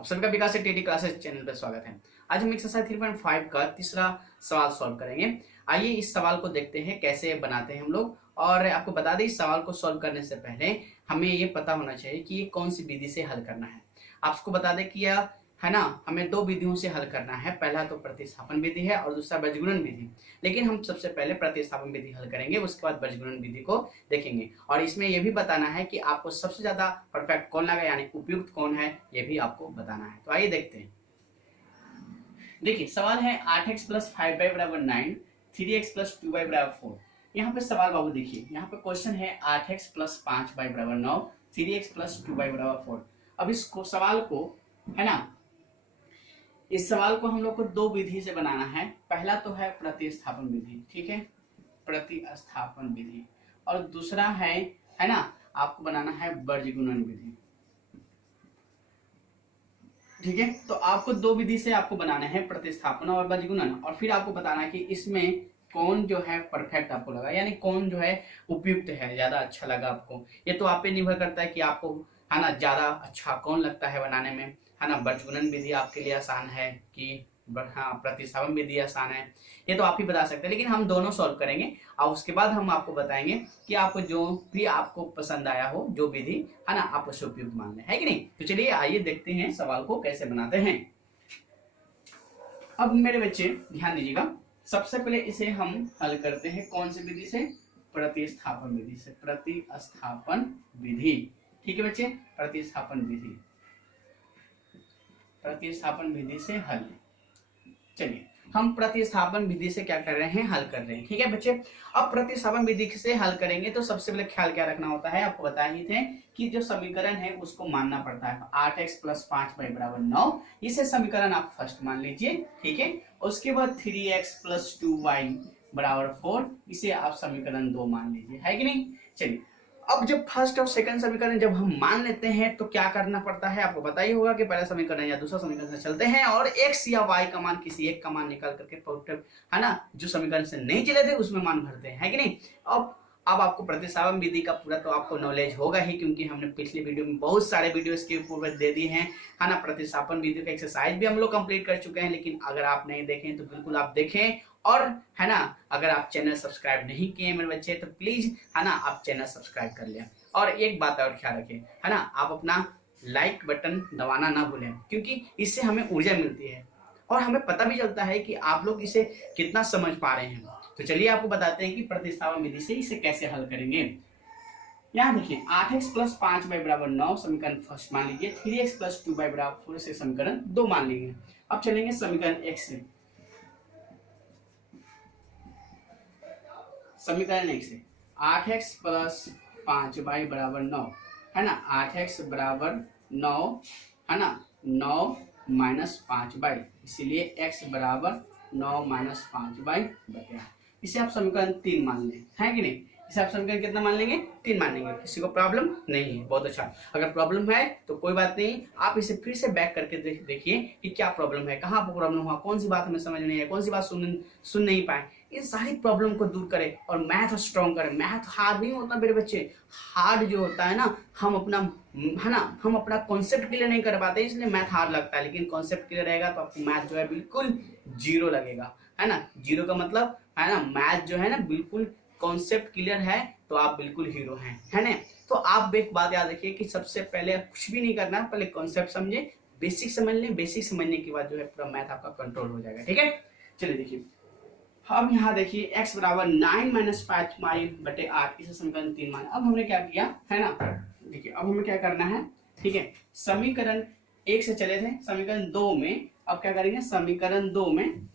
आप सभी का विकास टीडी क्लासेस चैनल पर स्वागत है। आज हम एक्सरसाइज 3.5 का तीसरा सवाल सॉल्व करेंगे। आइए इस सवाल को देखते हैं कैसे बनाते हैं हम लोग। और आपको बता दें, इस सवाल को सॉल्व करने से पहले हमें ये पता होना चाहिए कि ये कौन सी विधि से हल करना है। आपको बता दें कि यह है ना, हमें दो विधियों से हल करना है। पहला तो प्रतिस्थापन विधि है और दूसरा बीजगुणन विधि। लेकिन हम सबसे पहले प्रतिस्थापन विधि हल करेंगे, उसके बाद बीजगुणन विधि को देखेंगे। और इसमें यह भी बताना है कि आपको सबसे ज्यादा परफेक्ट कौन लगा, यानी उपयुक्त कौन है, यह भी आपको बताना है। तो आइए देखते हैं। देखिए सवाल है 8x + 5y = 9, 3x + 2y = 4। यहाँ पे सवाल बाबू देखिए, यहाँ पे क्वेश्चन है 8x + 5y = 9, 3x + 2y = 4। अब इसको सवाल को है ना, इस सवाल को हम लोग को दो विधि से बनाना है। पहला तो है प्रतिस्थापन विधि, ठीक है, प्रतिस्थापन विधि। और दूसरा है ना, आपको बनाना है बीजगुणन विधि, ठीक है। तो आपको दो विधि से आपको बनाना है, प्रतिस्थापन और बीजगुणन। और फिर आपको बताना है कि इसमें कौन जो है परफेक्ट आपको लगा, यानी कौन जो है उपयुक्त है, ज्यादा अच्छा लगा आपको। ये तो आप पे निर्भर करता है कि आपको है ना ज्यादा अच्छा कौन लगता है बनाने में, है ना। बीजगुणन विधि आपके लिए आसान है कि हाँ प्रतिस्थापन विधि आसान है, ये तो आप ही बता सकते हैं। लेकिन हम दोनों सॉल्व करेंगे और उसके बाद हम आपको बताएंगे कि आपको जो भी आपको पसंद आया हो, जो विधि है ना, आप उसे उपयुक्त मान लें, है कि नहीं। तो चलिए आइए देखते हैं सवाल को कैसे बनाते हैं। अब मेरे बच्चे ध्यान दीजिएगा, सबसे पहले इसे हम हल करते हैं कौन सी विधि से, प्रतिस्थापन विधि से। प्रतिस्थापन विधि, ठीक है बच्चे, प्रतिस्थापन विधि, प्रतिस्थापन विधि से हल। चलिए हम प्रतिस्थापन विधि से क्या कर रहे हैं, हल कर रहे हैं, ठीक है बच्चे। अब प्रतिस्थापन विधि से हल करेंगे तो सबसे पहले ख्याल क्या रखना होता है, आपको बताए ही थे कि जो समीकरण है उसको मानना पड़ता है। 8x + 5y = 9, इसे समीकरण आप फर्स्ट मान लीजिए, ठीक है। उसके बाद 3x + 2y = 4, इसे आप समीकरण 2 मान लीजिए, है कि नहीं। चलिए अब जब फर्स्ट और सेकंड समीकरण जब हम मान लेते हैं तो क्या करना पड़ता है, आपको पता ही होगा कि पहला समीकरण या दूसरा समीकरण से चलते हैं और x या y का मान, किसी एक का मान निकाल करके है ना, जो समीकरण से नहीं चले थे उसमें मान भरते हैं, है कि नहीं। अब आपको प्रतिस्थापन विधि का पूरा तो आपको नॉलेज होगा ही, क्योंकि हमने पिछले वीडियो में बहुत सारे वीडियो इसके ऊपर दे दिए हैं, है ना। प्रतिस्थापन विधि का एक्सरसाइज भी हम लोग कंप्लीट कर चुके हैं। लेकिन अगर आप नहीं देखें तो बिल्कुल आप देखें। और है ना, अगर आप चैनल सब्सक्राइब नहीं किए मेरे बच्चे तो प्लीज है ना आप चैनल सब्सक्राइब कर लें। और एक बात और ख्याल रखें, है ना, आप अपना लाइक बटन दबाना ना भूलें, क्योंकि इससे हमें ऊर्जा मिलती है और हमें पता भी चलता है कि आप लोग इसे कितना समझ पा रहे हैं। तो चलिए आपको बताते हैं कि प्रतिस्थापन विधि से इसे कैसे हल करेंगे। यहाँ देखिए 8x + 5y = 9 समीकरण फर्स्ट मान लीजिए, 3x + 2y = 4 से समीकरण 2 मान लीजिए। अब चलेंगे समीकरण 1 से, समीकरण 1 से 8x + 5y = 9, है ना। 8x = 9, है ना, 9 - 5y, इसीलिए x = 9 - 5y बचा। इसे आप समीकरण 3 मान लें, है कि नहीं। इसे आप समीकरण कितना मान लेंगे, 3 मान लेंगे। किसी को प्रॉब्लम नहीं है, बहुत अच्छा। अगर प्रॉब्लम है तो कोई बात नहीं, आप इसे फिर से बैक करके देखिए कि क्या प्रॉब्लम है, कहाँ पर प्रॉब्लम हुआ, कौन सी बात हमें समझ नहीं है, कौन सी बात सुन नहीं पाए। इन सारी प्रॉब्लम को दूर करें और मैथ स्ट्रॉन्ग करें। मैथ हार्ड नहीं होता मेरे बच्चे, हार्ड जो होता है ना, हम अपना कॉन्सेप्ट क्लियर नहीं कर पाते, इसलिए मैथ हार्ड लगता है। लेकिन कॉन्सेप्ट क्लियर रहेगा तो आपको मैथ जो है बिल्कुल जीरो लगेगा, है ना। जीरो का मतलब है ना, मैथ जो है ना बिल्कुल कॉन्सेप्ट क्लियर है तो आप बिल्कुल हीरो हैं, है ना। तो आप एक बात याद रखिए कि सबसे पहले कुछ भी नहीं करना, पहले कॉन्सेप्ट समझे, बेसिक समझ लें। बेसिक समझने के बाद जो है पूरा मैथ आपका कंट्रोल हो जाएगा, ठीक है। चलिए देखिए, अब यहाँ देखिए x = 9 - 5y / 8, इसे समीकरण 3 मान। अब हमने क्या किया है ना, देखिए अब हमें क्या करना है, ठीक है। समीकरण 1 से चले थे समीकरण 2 में, अब क्या करेंगे समीकरण 2 में,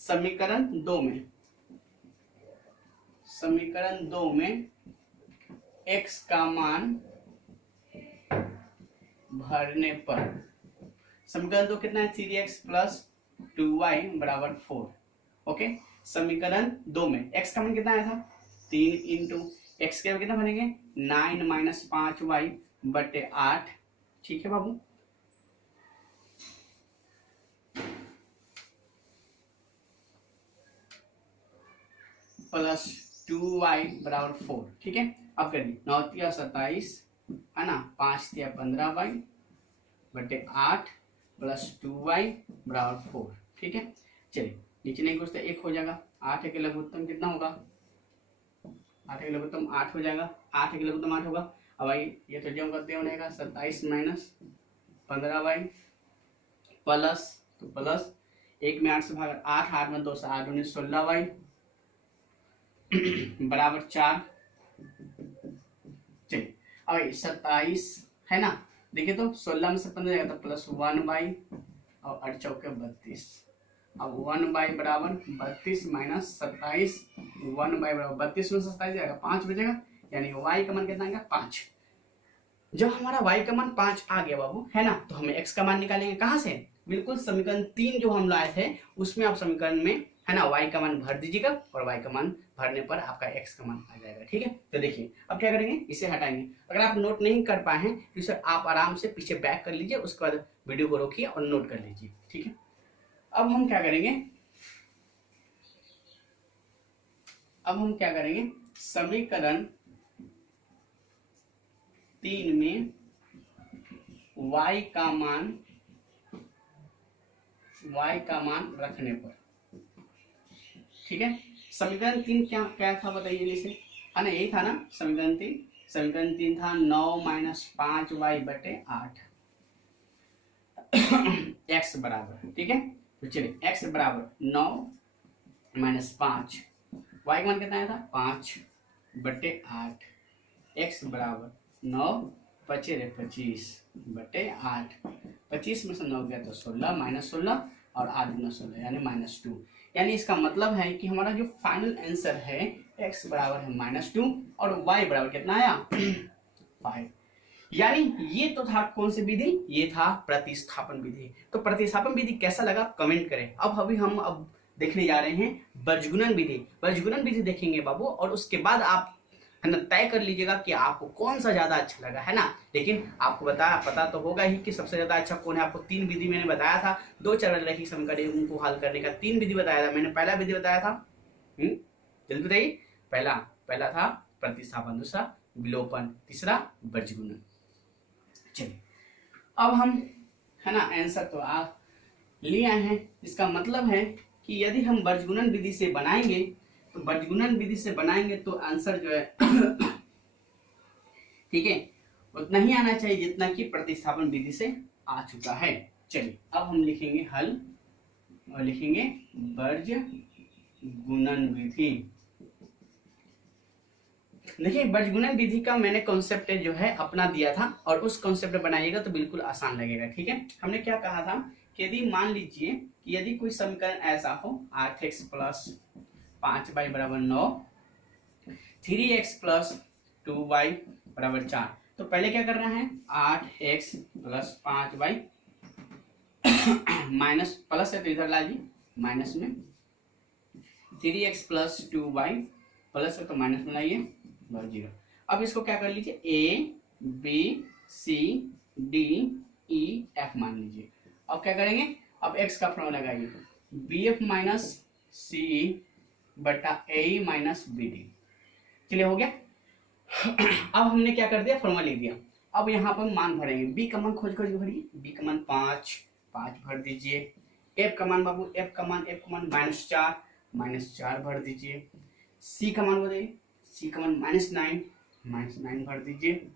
समीकरण 2 में x का मान भरने पर समीकरण 2 कितना है, 3x + 2y = 4। ओके, समीकरण 2 में x का मान कितना आया था, 3 × x के कितना बनेंगे 9 - 5y / 8, ठीक है बाबू। +2y = 4, ठीक है। अब करिए 9 × 27 है ना, 5×15y बटे 8 प्लस 2y बराबर 4। ठीक है, चलिए नीचे नहीं कुछ तो 1 हो जाएगा। 8 के लघुत्तम कितना होगा, 8 के लघुत्तम 8 हो जाएगा, 8 के लघुत्तम 8 होगा। अब भाई ये तो जो करते हो रहेगा 27 माइनस 15y प्लस, तो प्लस 1 में 8 से भाग 8, 8 में 2 से 8 19 16y बराबर 4। चलिए अब 27 है ना, देखिए तो 16 में से 15 जाएगा तो प्लस 1y और 8 चौके 32। अब 1y बराबर 32 माइनस 27, 1y बराबर 32 में 27 जाएगा 5 बचेगा, यानी y का मान कितना आएगा 5। जब हमारा y का मान 5 आ गया बाबू, है ना, तो हमें x का मान निकालेंगे कहाँ से, बिल्कुल समीकरण 3 जो हम लाए थे उसमें आप समीकरण में, है ना, y का मान भर दीजिएगा और y का मान भरने पर आपका x का मान आ जाएगा। ठीक है, तो देखिए अब क्या करेंगे, इसे हटाएंगे। अगर आप नोट नहीं कर पाए हैं तो इसे आप आराम से पीछे बैक कर लीजिए, उसके बाद वीडियो को रोकिए और नोट कर लीजिए। ठीक है, अब हम क्या करेंगे, समीकरण 3 में y का मान रखने पर, ठीक है, समीकरण 3 क्या था बताइए इसे, है ना, यही था ना समीकरण 3 था 9 माइनस 5y बटे 8 x बराबर, ठीक है, तो चलिए x बराबर 9 माइनस 5, y का मान कितना आया था 5 बटे 8, x बराबर 9 25 बटे 8, 25 में से 9 गया तो 16 माइनस 16 और 8 गुना 16 यानी -2। यानी इसका मतलब है कि हमारा जो फाइनल आंसर है x बराबर है -2 और y बराबर कितना आया 5। यानी ये तो था कौन सी विधि, ये था प्रतिस्थापन विधि। तो प्रतिस्थापन विधि कैसा लगा कमेंट करें। अब देखने जा रहे हैं बीजगुणन विधि। बीजगुणन विधि देखेंगे बाबू, और उसके बाद आप, है ना, तय कर लीजिएगा कि आपको कौन सा ज्यादा अच्छा लगा, है ना। लेकिन आपको पता तो होगा ही कि सबसे ज्यादा अच्छा कौन है। आपको 3 विधि मैंने बताया था, 2 चरण रैखिक समीकरण को हल करने का 3 विधि बताया था मैंने। पहला विधि बताया था, जल्दी बताइए, पहला था प्रतिस्थापन, दूसरा विलोपन, तीसरा बीजगुणन। चलिए अब हम, है ना, आंसर तो आप ले आए हैं। इसका मतलब है कि यदि हम बीजगुणन विधि से बनाएंगे तो बीजगुणन विधि से बनाएंगे तो आंसर जो है ठीक है उतना ही आना चाहिए जितना कि प्रतिस्थापन विधि से आ चुका है। चलिए अब हम लिखेंगे हल और लिखेंगे बीजगुणन विधि। देखिए बीजगुणन विधि का मैंने कॉन्सेप्ट जो है अपना दिया था और उस कॉन्सेप्ट बनाइएगा तो बिल्कुल आसान लगेगा। ठीक है, हमने क्या कहा था कि यदि मान लीजिए कि यदि कोई समीकरण ऐसा हो 8x प्लस 5y बराबर 9, 3x प्लस 2y बराबर 4, तो पहले क्या करना है 8x plus 5y minus, plus है तो इधर ला दी माइनस में, 3x प्लस 2y प्लस है तो माइनस में लाइए 0। अब इसको क्या कर लीजिए a b c d e f मान लीजिए। अब क्या करेंगे, अब x का फॉर्मूला लगाइए, bf माइनस सी बटा ए माइनस बी डी। चलिए हो गया। अब हमने क्या कर दिया, फॉर्मूला लिख दिया। अब यहाँ पर मान भरेंगे, बी का मान खोज के भरिए, बी का मान 5 भर दीजिए। एफ का मान बाबू, एफ का मान -4 भर दीजिए। सी का मान बताइए, सी का मान -9 भर दीजिए।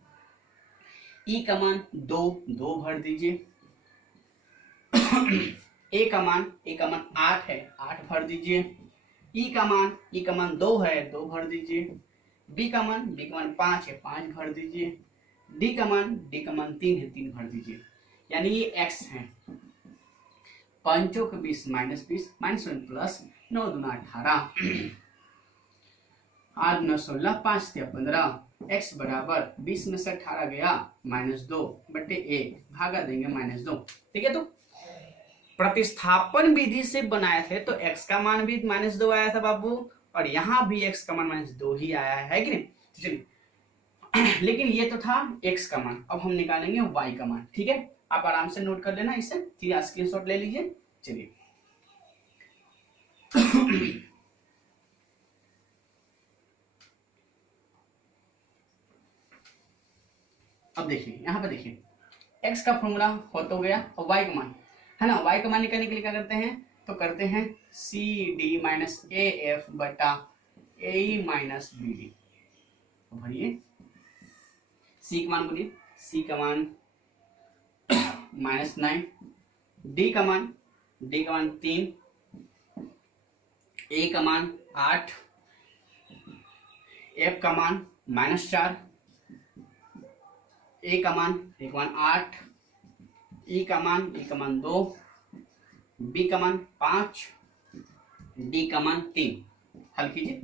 ई का मान 2 भर दीजिए। ए का मान 8 है, 8 भर दीजिए। ई का मान 2 है, 2 भर दीजिए। बी का मान 5 है, 5 भर दीजिए। डी का मान 3 है, 3 भर दीजिए। यानी ये एक्स है, 5 के 20 -20 -1 प्लस 9 दूना 18, 8 9 16 5 15, x बराबर 20 में से 18 गया -2 बटे 1 भागा देंगे -2। ठीक है, तो प्रतिस्थापन विधि से बनाए थे तो x का मान भी -2 आया था बाबू, और यहाँ भी x का मान -2 ही आया है कि नहीं। चलिए लेकिन ये तो था x का मान, अब हम निकालेंगे y का मान। ठीक है, आप आराम से नोट कर लेना, इसे स्क्रीनशॉट ले लीजिए। चलिए अब देखिए यहाँ पे देखिए x का फॉर्मूला हो तो गया और y का मान है ना, y का मान निकालने के लिए क्या करते हैं, तो करते हैं CD माइनस AF बटा AE माइनस BD। भरिए C का मान बोलिए, C का मान -9, D का मान 3, A का मान 8, F का मान -4, A का मान 8, E का मान 2, B का मान 5, D का मान 3। हल कीजिए,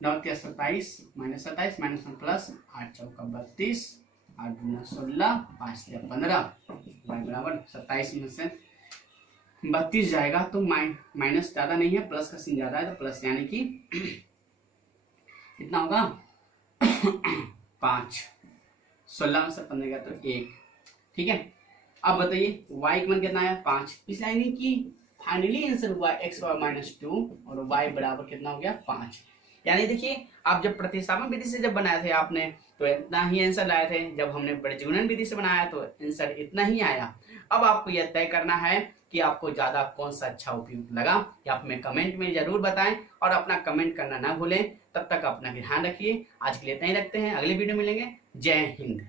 9 × 27 -27 -1 प्लस 8 चौका 32, 8 दूना 16, 5 से 15, y बराबर 27 में से 32 जाएगा तो माइनस ज्यादा नहीं है, प्लस का सीन ज्यादा है तो प्लस, यानी कि कितना होगा 5, 16 में से 15 गया तो 1। ठीक है, अब बताइए y का मान कितना आया 5, इस यानी कि फाइनली आंसर हुआ x पावर -2 और y बराबर कितना हो गया 5। यानी देखिए आप जब प्रतिस्थापन विधि से जब बनाए थे आपने तो इतना ही आंसर लाए थे, जब हमने प्रजनन विधि से बनाया तो आंसर इतना ही आया। अब आपको यह तय करना है कि आपको ज्यादा कौन सा अच्छा उपयुक्त लगा, या आप हमें कमेंट में जरूर बताएं और अपना कमेंट करना ना भूलें। तब तक अपना ध्यान रखिए, आज के लिए इतना ही रखते हैं, अगले वीडियो मिलेंगे। जय हिंद।